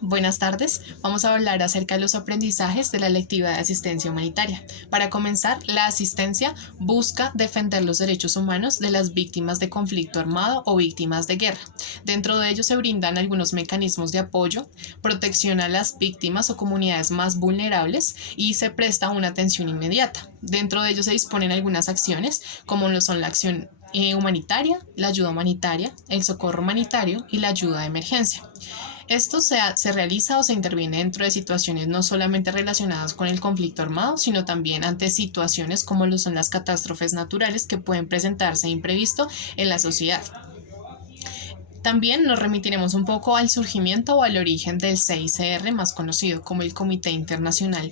Buenas tardes. Vamos a hablar acerca de los aprendizajes de la electiva de asistencia humanitaria. Para comenzar, la asistencia busca defender los derechos humanos de las víctimas de conflicto armado o víctimas de guerra. Dentro de ellos se brindan algunos mecanismos de apoyo, protección a las víctimas o comunidades más vulnerables y se presta una atención inmediata. Dentro de ellos se disponen algunas acciones, como lo son la acción humanitaria, la ayuda humanitaria, el socorro humanitario y la ayuda de emergencia. Esto se realiza o se interviene dentro de situaciones no solamente relacionadas con el conflicto armado, sino también ante situaciones como lo son las catástrofes naturales que pueden presentarse imprevisto en la sociedad. También nos remitiremos un poco al surgimiento o al origen del CICR, más conocido como el Comité Internacional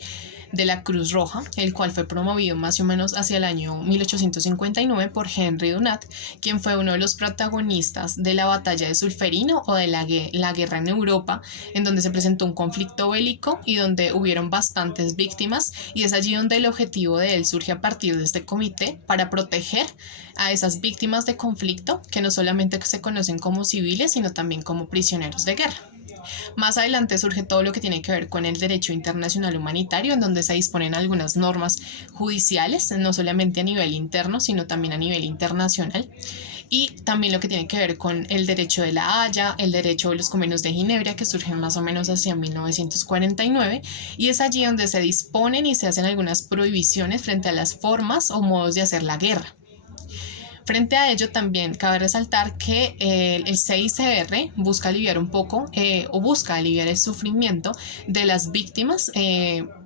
de la Cruz Roja, el cual fue promovido más o menos hacia el año 1859 por Henry Dunant, quien fue uno de los protagonistas de la batalla de Solferino o de la guerra en Europa, en donde se presentó un conflicto bélico y donde hubieron bastantes víctimas, y es allí donde el objetivo de él surge a partir de este comité para proteger a esas víctimas de conflicto que no solamente se conocen como civiles, sino también como prisioneros de guerra. Más adelante surge todo lo que tiene que ver con el derecho internacional humanitario, en donde se disponen algunas normas judiciales, no solamente a nivel interno, sino también a nivel internacional. Y también lo que tiene que ver con el derecho de la Haya, el derecho de los convenios de Ginebra, que surgen más o menos hacia 1949, y es allí donde se disponen y se hacen algunas prohibiciones frente a las formas o modos de hacer la guerra. Frente a ello, también cabe resaltar que el CICR busca aliviar un poco o busca aliviar el sufrimiento de las víctimas,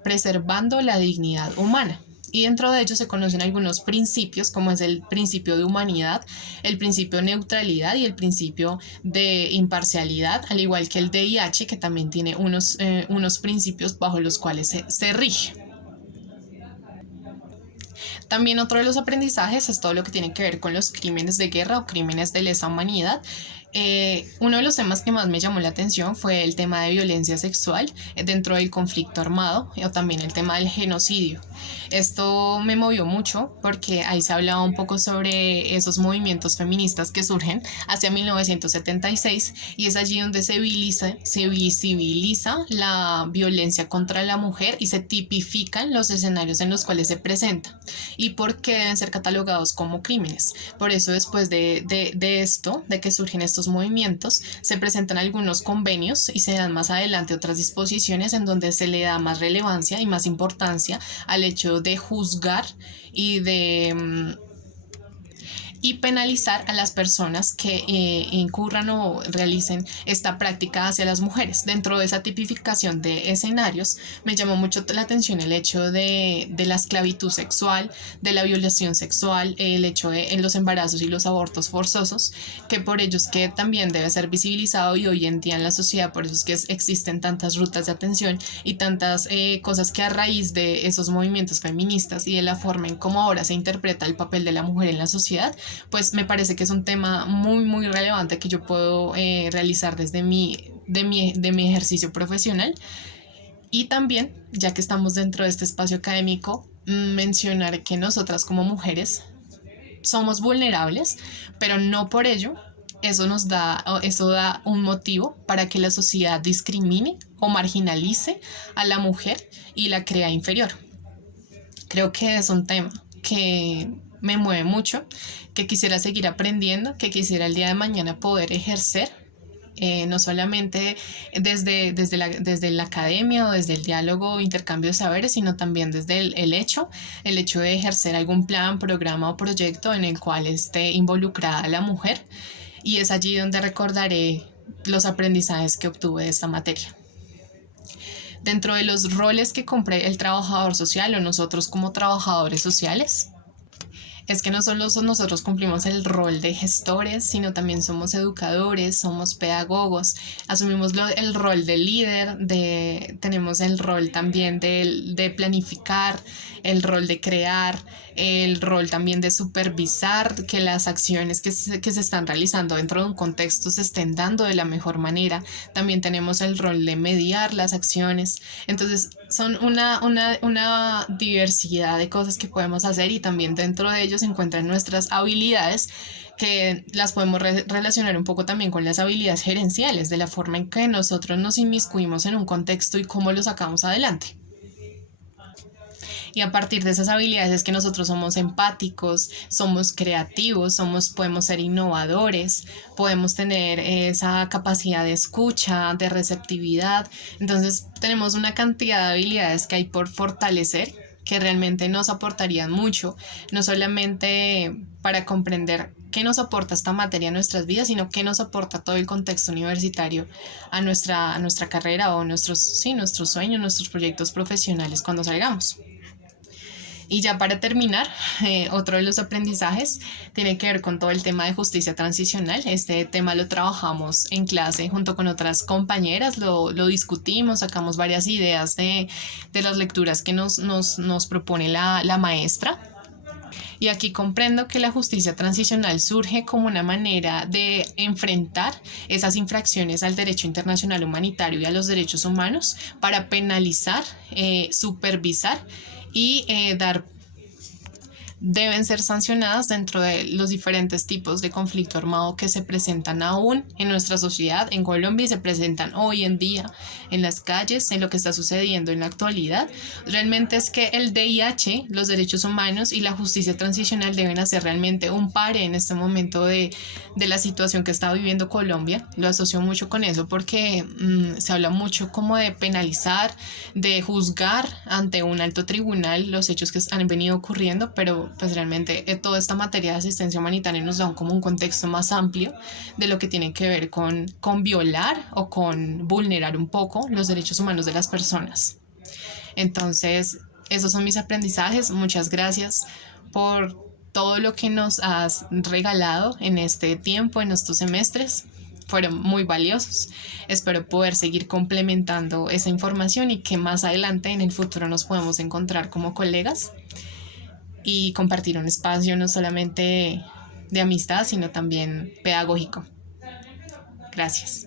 preservando la dignidad humana. Y dentro de ello se conocen algunos principios, como es el principio de humanidad, el principio de neutralidad y el principio de imparcialidad, al igual que el DIH, que también tiene unos principios bajo los cuales se rige. También otro de los aprendizajes es todo lo que tiene que ver con los crímenes de guerra o crímenes de lesa humanidad. Uno de los temas que más me llamó la atención fue el tema de violencia sexual dentro del conflicto armado, o también el tema del genocidio. Esto me movió mucho porque ahí se hablaba un poco sobre esos movimientos feministas que surgen hacia 1976, y es allí donde se visibiliza la violencia contra la mujer y se tipifican los escenarios en los cuales se presenta y por qué deben ser catalogados como crímenes. Por eso, después de que surgen estos movimientos, se presentan algunos convenios y se dan más adelante otras disposiciones en donde se le da más relevancia y más importancia al hecho de juzgar y penalizar a las personas que incurran o realicen esta práctica hacia las mujeres. Dentro de esa tipificación de escenarios me llamó mucho la atención el hecho de la esclavitud sexual, de la violación sexual, el hecho de en los embarazos y los abortos forzosos, que por ellos que también debe ser visibilizado, y hoy en día en la sociedad por eso es que existen tantas rutas de atención y tantas cosas que a raíz de esos movimientos feministas y de la forma en cómo ahora se interpreta el papel de la mujer en la sociedad, pues me parece que es un tema muy relevante que yo puedo realizar desde de mi ejercicio profesional. Y también, ya que estamos dentro de este espacio académico, mencionar que nosotras como mujeres somos vulnerables, pero no por ello eso da un motivo para que la sociedad discrimine o marginalice a la mujer y la crea inferior. Creo que es un tema que me mueve mucho, que quisiera seguir aprendiendo, que quisiera el día de mañana poder ejercer, no solamente desde la academia o desde el diálogo o intercambio de saberes, sino también desde el hecho de ejercer algún plan, programa o proyecto en el cual esté involucrada la mujer, y es allí donde recordaré los aprendizajes que obtuve de esta materia. Dentro de los roles que cumple el trabajador social o nosotros como trabajadores sociales, es que no solo nosotros cumplimos el rol de gestores, sino también somos educadores, somos pedagogos, asumimos el rol de líder, tenemos el rol también de planificar, el rol de crear, el rol también de supervisar que las acciones que se están realizando dentro de un contexto se estén dando de la mejor manera. También tenemos el rol de mediar las acciones. Entonces son una diversidad de cosas que podemos hacer, y también dentro de ellos se encuentran nuestras habilidades que las podemos relacionar un poco también con las habilidades gerenciales, de la forma en que nosotros nos inmiscuimos en un contexto y cómo lo sacamos adelante. Y a partir de esas habilidades es que nosotros somos empáticos, somos creativos, podemos ser innovadores, podemos tener esa capacidad de escucha, de receptividad. Entonces tenemos una cantidad de habilidades que hay por fortalecer, que realmente nos aportarían mucho, no solamente para comprender qué nos aporta esta materia a nuestras vidas, sino qué nos aporta todo el contexto universitario a nuestra carrera o nuestros sueños, nuestros proyectos profesionales cuando salgamos. Y ya para terminar, otro de los aprendizajes tiene que ver con todo el tema de justicia transicional. Este tema lo trabajamos en clase junto con otras compañeras, lo discutimos, sacamos varias ideas de las lecturas que nos propone la maestra. Y aquí comprendo que la justicia transicional surge como una manera de enfrentar esas infracciones al derecho internacional humanitario y a los derechos humanos para penalizar, supervisar y deben ser sancionadas dentro de los diferentes tipos de conflicto armado que se presentan aún en nuestra sociedad, en Colombia, y se presentan hoy en día en las calles, en lo que está sucediendo en la actualidad. Realmente es que el DIH, los derechos humanos y la justicia transicional deben hacer realmente un pare en este momento de la situación que está viviendo Colombia. Lo asocio mucho con eso porque se habla mucho como de penalizar, de juzgar ante un alto tribunal los hechos que han venido ocurriendo, pero pues realmente toda esta materia de asistencia humanitaria nos da como un contexto más amplio de lo que tiene que ver con violar o con vulnerar un poco los derechos humanos de las personas. Entonces, esos son mis aprendizajes. Muchas gracias por todo lo que nos has regalado en este tiempo, en estos semestres. Fueron muy valiosos. Espero poder seguir complementando esa información y que más adelante en el futuro nos podamos encontrar como colegas y compartir un espacio no solamente de amistad, sino también pedagógico. Gracias.